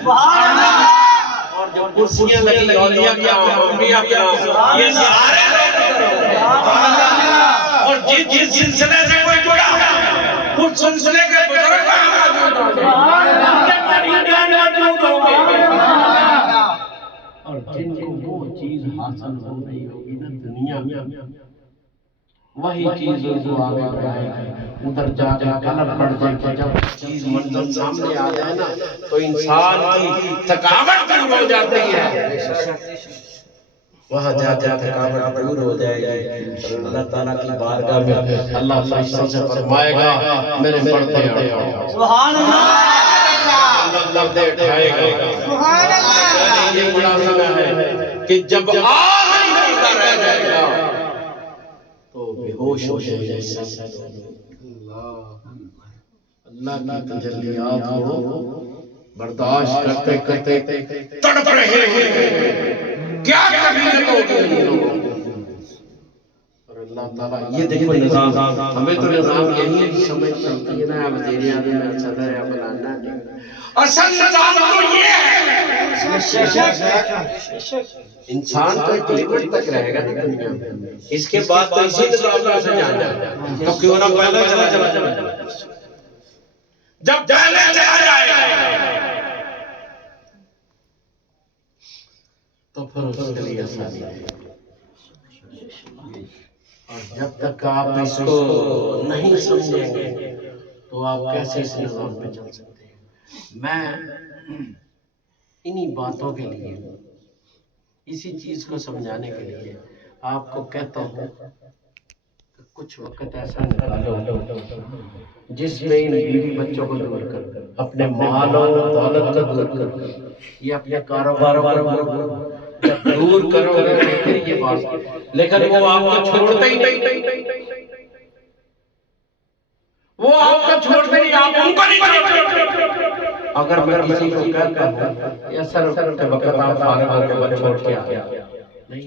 سبحان اللہ۔ اور جو کرسیاں لگی اولیاء کا انبیاء کا یہ سارے اور جس سلسلے سے کوئی جڑا اس سلسلے کے بزرگ اور جن کو وہ چیز حاصل ہو رہی ہوگی نا دنیا میں وہی چیز ان کو آگے بڑھائے گی، ادھر جا کے قلب بڑھ جائے کہ جب چیز منظر سامنے آ جائے نا تو انسان کی تھکاوٹ دور ہو جاتی ہے، وہاں جا کے تھکاوٹ دور ہو جائے گی اور اللہ تعالیٰ کی بارگاہ میں اللہ فرشتوں سے فرمائے گا میرے پردے اٹھاؤ، سبحان اللہ، اللہ پردے اٹھائے گا۔ سبحان اللہ۔ یہ بڑا سنا ہے کہ جب آخری پردہ رہ جائے گا تو بے ہوش ہو جائے گا، اللہ کی تجلیات کو برداشت کرتے کرتے تڑپ رہے ہیں، کیا کبیرت ہوگی ان لوگوں کو۔ اور اللہ تعالیٰ یہ دیکھو نظام، ہمیں تو نظام یہی سمجھ پڑتی ہے نا، وزیر اعظم ہے، صدر ہے، فلانا ہے، اصل نظام تو یہ ہے۔ انسان تو ایک لیمٹ تک رہے گا نا دنیا میں، اس کے بعد تو اسی نظام میں سے جانا ہے، تو کیوں نہ پہلے چلا جب پہلے چلا جائے تو پھر اس کے لیے آسانی ہے۔ اور جب تک آپ اس کو نہیں سمجھیں گے تو آپ کیسے اس نظام پہ چل سکتے ہیں۔ میں انہی باتوں کے لیے، اسی چیز کو سمجھانے کے لیے آپ کو کہتا ہوں کہ کچھ وقت ایسا نکالو جس میں ان بیوی بچوں کو دور کر، اپنے مال و دولت کو دور کر، یہ اپنے کاروباروں کو دور کرو گے تو پھر یہ بات، لیکن وہ آپ کو چھوڑتے ہی نہیں، وہ آپ کو چھوڑتے نہیں، آپ ان کو نہیں چھوڑتے۔ اگر میں کسی کو کہتا ہوں یا سر کے وقت آپ فارغ ہو کے بس چھوڑ کے آیا نہیں،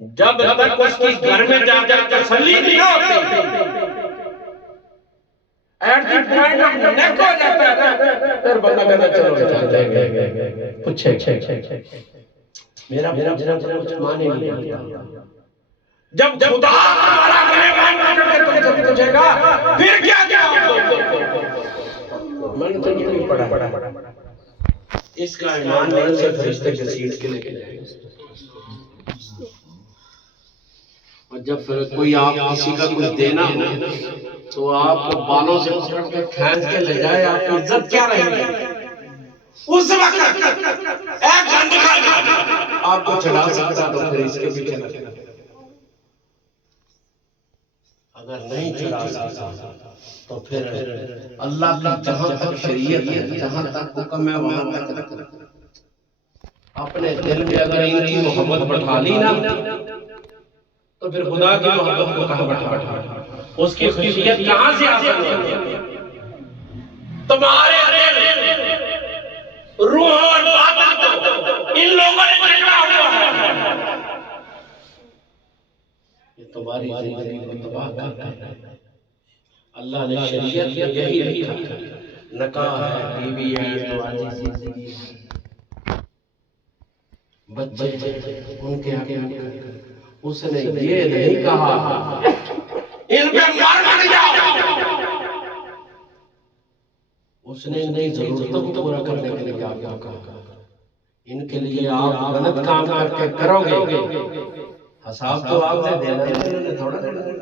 جب تک اس کی گھر میں جا کر تسلی نہیں ہوتی، ایٹ دی پوائنٹ آف نیک ہو جاتا ہے نا، پھر بندہ کہتا چلو چلتے ہیں، پوچھے میرا پوچھنا کچھ معنی نہیں رکھتا۔ جب خدا تمہارا گریبان پکڑ کے تم سے پوچھے گا پھر کیا جواب دو گے؟ میں نے تو یہ بھی پڑھا اس کا ایمان نہیں سے فرشتے کے سیٹ کے لے کے جائیں گے، اور جب پھر کوئی آپ کسی کا کچھ دینا ہو تو آپ کو بالوں سے پکڑ کے کھینچ کے لے جائے، آپ کی عزت کیا رہے گی؟ اس وقت ایک گھنٹ کا آپ کو چڑھا سکتا تو پھر اس کے پیچھے لگے، اگر نہیں چڑھا سکتا تو پھر اللہ کی جہاں تک شریعت ہے، جہاں تک حکم ہے وہاں تک رکھنا۔ اپنے دل میں اگر ان کی محبت بٹھا لی نا تو پھر خدا کی محبت کو کہاں بٹھا، اس کی خشیت کہاں سے حاصل ہوگی؟ تمہارے دل، روح اور باطن کو ان لوگوں نے جھگڑا ہوا ہے، یہ تمہاری زندگی کو تباہ کرتا ہے۔ اللہ نے شریعت میں یہی لکھا ہے، نکاح ہے، بیوی ہے، ازدواجی زندگی ہے، بچے ان کے آگے اس نے یہ نہیں کہا ان پہ مار مٹ جاؤ، اس نے ان کی ضرورتوں کو پورا کرنے کے لیے آپ کو کہا ان کے لیے آپ غلط کام کر کے کرو گے، حساب تو آپ نے دینا ہے، انہوں نے تھوڑا دینا ہے۔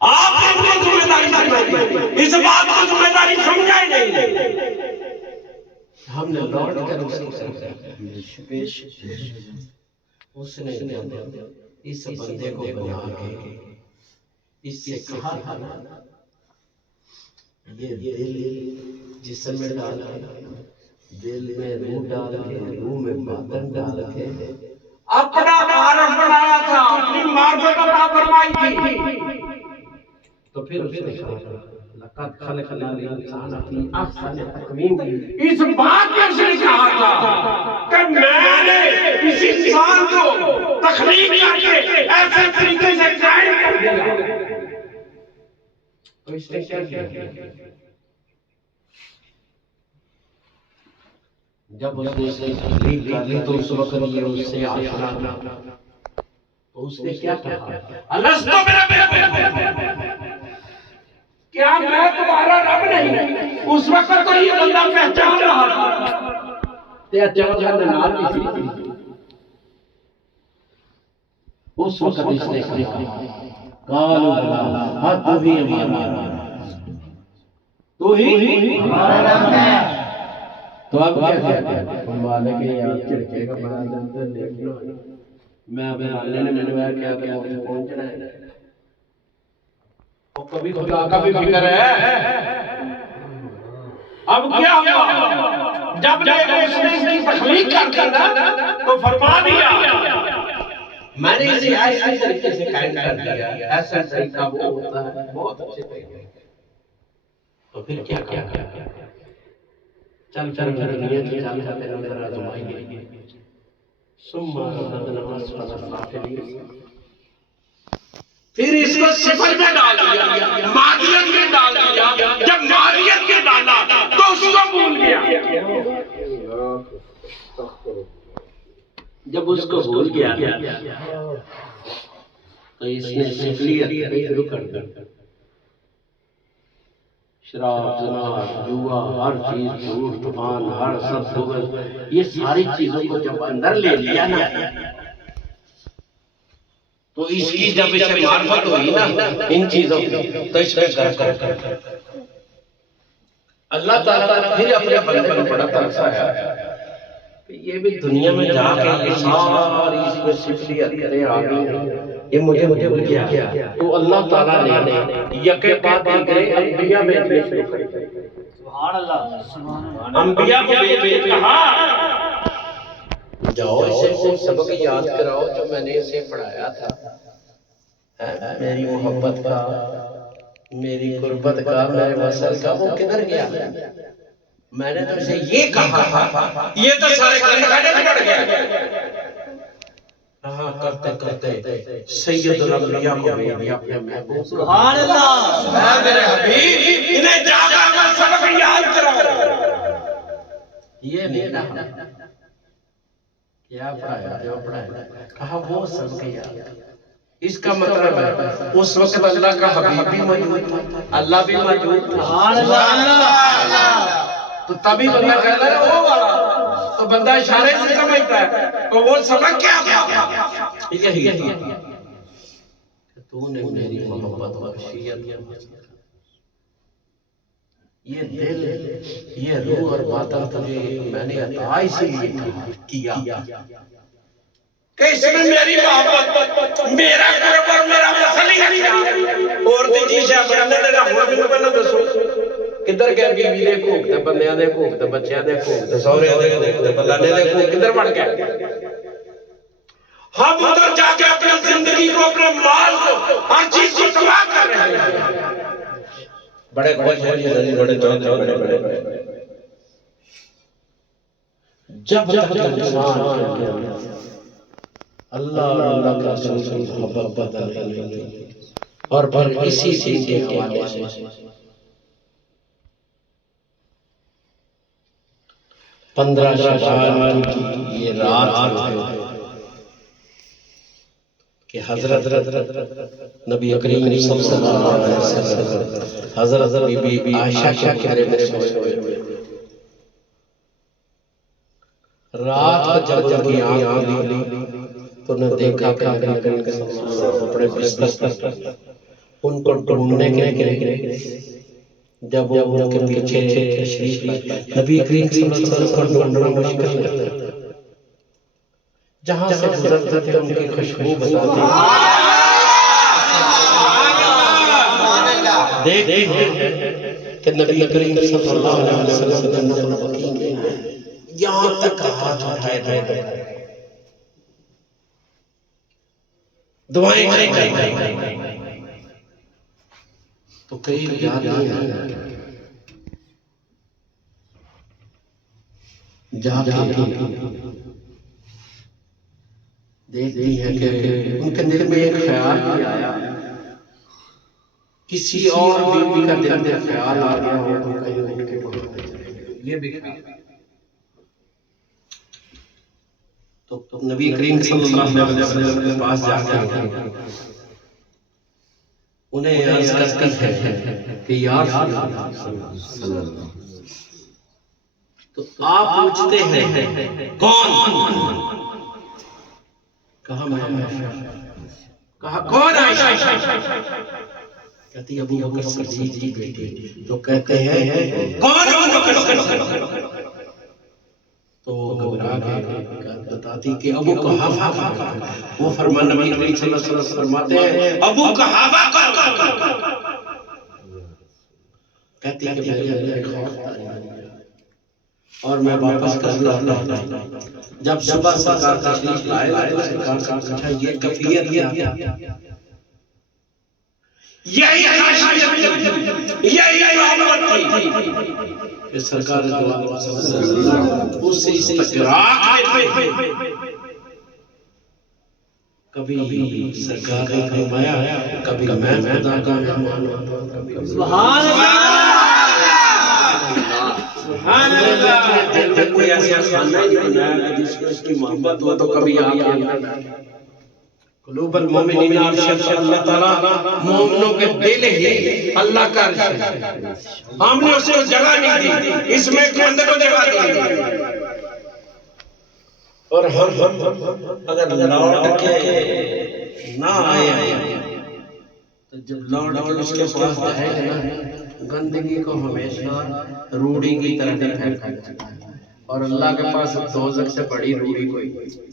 آپ نے اپنی ذمہ داری سمجھی، اس بات کو ذمہ داری سمجھا ہی نہیں، ہم نے لوٹ کر اس کو پیش، اس نے اس بندے کو بنا کے اس سے کہا تھا نا یہ دل جسم میں ڈال کے، دل میں روح ڈال کے، روح میں باطن ڈال کے اپنا معرف بنایا تھا، اپنی معرفت عطا فرمائی تھی، تو پھر اس نے کہا لقد خلقنا الانسان فی احسن تقویم، اس بات میں اس نے کہا تھا کہ میں نے اس انسان کو تخلیق کر کے ایسے طریقے سے قائم کر دیا، تو اس نے کیا کیا؟ جب اس نے تقریر کر لی تو اس وقت یہ اس سے آشنا تھا، تو اس نے کیا کہا؟ الستو بربکم، کیا میں تمہارا رب نہیں؟ اس وقت تو یہ بندہ پہچان رہا تھا تے اچانک نال بھی تھی۔ اس وقت اس نے کہا قالوا بلا، ہاں تو ہی ہمارا، تو ہی ہمارا رب ہے۔ تو اب کیا کہتے ہیں؟ مالک یاد چڑکے گا، میں اندر دیکھنا، میں اب اللہ نے منوایا کیا کہ مجھے پہنچنا ہے، اور کبھی خدا کا بھی فکر ہے۔ اب کیا ہوا؟ جب اس نے اس کی تخلیق کر دی نا تو فرما دیا میں نے اسے ایسے طریقے سے قائم کر دیا، ایسا طریقہ وہ ہوتا ہے بہت اچھے طریقے۔ تو پھر کیا کیا چل دنیا کی چل جاتے ہیں ذرا آزمائیں گے، ثم رددنا اسفل سافلین، پھر اس کو صفر میں ڈال دیا، مادیت میں ڈال دیا۔ جب مادیت میں ڈالا تو اس کو بھول گیا، جب اس کو بھول گیا تو اس نے سفلیت شروع کر دی، شراب، زنا، جوا، ہر چیز، جھوٹ، طوفان، ہر سب بغض، یہ ساری چیزوں کو جب اندر لے لیا نا تو اس کی جب اسے معرفت ہوئی نا ان چیزوں کی تو اس میں کر اللہ تعالیٰ پھر اپنے بندے کو بڑا ترسا ہے کہ یہ بھی دنیا میں جا کے یہ ساری اس میں سفلیتیں آ گئی، یہ مجھے بھول گیا۔ تو اللہ تعالیٰ نے یکے بعد دیگرے انبیاء بھیجنے شروع کر دیا۔ سبحان اللہ، انبیاء کو بھیج کہا جاؤ اسے سبق یاد کراؤ جو میں نے اسے پڑھایا تھا، میری محبت کا، میری قربت کا، میرے وصل کا، وہ کدھر گیا؟ میں نے تو اسے یہ کہا تھا، یہ تو سارے گھنٹے بڑھ گیا۔ رہا کرتے کرتے سید الانبیاء کو بھیج دیا اپنے محبوب۔ سبحان اللہ، اے میرے حبیب انہیں جا کر سبق یاد کراؤ۔ یہ نہیں کہا کیا پڑھایا جو پڑھایا، کہا وہ سبق یاد۔ اس کا مطلب ہے اس وقت اللہ کا حبیب بھی موجود تھا، اللہ بھی موجود تھا۔ سبحان اللہ، تو تبھی بندہ کہتا ہے وہ والا، تو بندہ اشارے سے سمجھتا ہے تو وہ سبق کیا تھا؟ یہی تھا کہ تو نے میری محبت وحشیت، یہ دل، یہ روح اور باطن تجھے میں نے عطا اسی لیے کیا کہ اس میں میری محبت، میرا قرب اور میرا وصل ہی کیا۔ اور تیجی شاہ بڑھنے دے رہا ہوں میں پہلے دسو کدھر گیا بیوی دے کوک تے بندیاں دے کوک تے بچیاں دے کوک تے سوریاں دے کوک تے بلانے دے کوک کدھر بڑھ گیا؟ ہم ادھر جا کے اپنی زندگی کو، اپنے مال کو، ہر چیز کو تباہ کر رہے ہیں۔ بڑے خوش ہیں جی، بڑے بڑے جب تک انسان اللہ اور اللہ کا رسول کی محبت بدل نہیں ہوتی، اور پھر اسی دین کے حوالے سے 15 شعبان کی یہ رات ہے کہ حضرت نبی کریم صلی اللہ علیہ وسلم حضرت بی بی عائشہ کے گھر میں سوئے ہوئے، رات کو جب ان کی آنکھ کھلی تو نے دیکھا کہ نبی کریم صلی اللہ علیہ وسلم اپنے بستر پر ان کو ڈھونڈنے کے لیے، جب وہ ان کے پیچھے تشریف لائے، نبی کریم صلی اللہ علیہ وسلم کو ڈھونڈنا مشکل لگتا، جہاں سے گزرتے تھے ان کی خوشبو بتاتی دیکھتے ہیں کہ نبی کریم صلی اللہ علیہ وسلم جنت البقیع میں یہاں تک ہاتھ اٹھائے تھے، دعائیں کریں تو قریب جاتی ہیں، جا کے دیکھتی ہیں کہ ان کے دل میں ایک خیال بھی آیا، کسی اور بیوی کا دل میں خیال آ گیا ہو تو کہیں ان کے وہاں پہ چلے گئے، یہ بھی خیال۔ تو نبی کریم صلی اللہ علیہ وسلم کے پاس جا کر انہیں عرض کرتی ہے کہ یا رسول اللہ صلی اللہ علیہ وسلم، تو آپ پوچھتے ہیں کون؟ کہا میں عائشہ۔ کہا کون عائشہ؟ کہتی ابو بکر صدیق کی بیٹی۔ تو کہتے ہیں کون ابو بکر صدیق؟ تو وہ گھبرا گئے، بتاتی کہ ابو قحافہ کا۔ وہ فرمان نبی کریم صلی اللہ علیہ وسلم فرماتے ہیں ابو قحافہ کا۔ کہتی کہ میرے اندر خوف تاری اور میں واپس کر لوٹا۔ جب صبح سرکار تشریف لائے تو سرکار کا پوچھا یہ کیفیت کیا؟ یہی خاصیت، یہی علامت تھی کہ سرکار دو عالم صلی اللہ علیہ وسلم اس استغراق میں تھے۔ کبھی سرکار نے فرمایا کبھی میں خدا کا مہمان ہوں۔ سبحان اللہ، سبحان اللہ۔ دل میں کوئی ایسا خانہ ہی نہیں بنایا کہ جس میں اس کی محبت ہو تو کبھی آپ کے قلوب المومنین ارشد اللہ تعالیٰ مومنوں کے دل ہی اللہ کا عرش ہے۔ ہم نے اسے جگہ نہیں دی، اس میں کے اندر کو جگہ دی۔ اور ہم اگر لوٹ کے نہ آئے تو جب لوٹ کے اس کے پاس جائے گا نا، گندگی کو ہمیشہ روڑی کی طرح نہیں پھینکا جاتا ہے، اور اللہ کے پاس دوزخ سے بڑی روڑی کوئی نہیں۔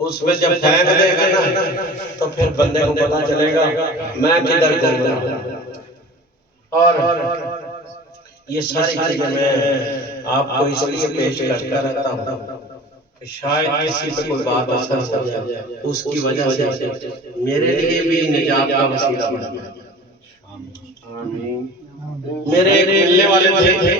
اس میں جب پھینک دے گا نا تو پھر بندے کو پتا چلے گا میں کدھر گھوم رہا ہوں۔ اور یہ ساری چیزیں میں آپ کو اس لیے پیش کرتا رہتا ہوں کہ شاید کسی پہ کوئی بات اثر ہو جائے، اس کی وجہ سے میرے لیے بھی نجات کا وسیلہ بن جائے۔ میرے ایک ملنے والے تھے،